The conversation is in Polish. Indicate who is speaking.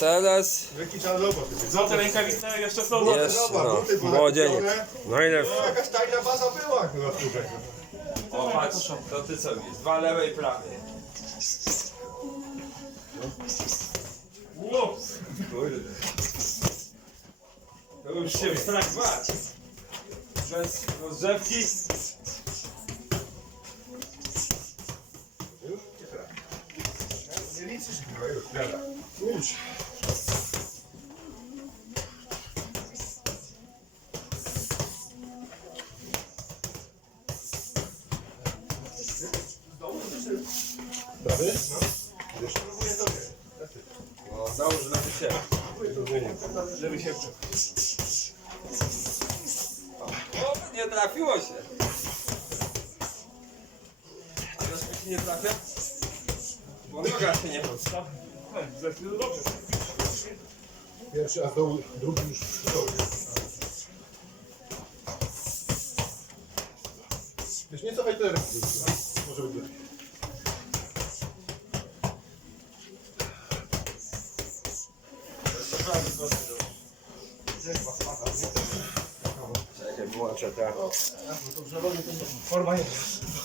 Speaker 1: Teraz
Speaker 2: Wielki czarnobot.
Speaker 3: Złote rękawice jeszcze są
Speaker 1: jest no, młodzieniec. Najlepszy.
Speaker 2: No, Jakaś tajna baza była chyba tutaj.
Speaker 1: O patrz, to ty co widzisz? Dwa lewe i prawe.
Speaker 3: Ups.
Speaker 1: Kurde. To już się strach bać. Bez rozrzewki.
Speaker 2: Prawy? No. Jeszcze próbuję tobie.
Speaker 1: No, załóż na się.
Speaker 2: Żeby się
Speaker 1: O, nie trafiło się. A się nie trafia? Bo noga się nie podsta.
Speaker 3: Za chwilę dobrze.
Speaker 2: Pierwszy, a dołu, drugi już przy tobie. Wiesz, nie cofaj tyle ręki. Może lepiej.
Speaker 1: Czekaj, wyłączę
Speaker 2: żelonie to forma jest.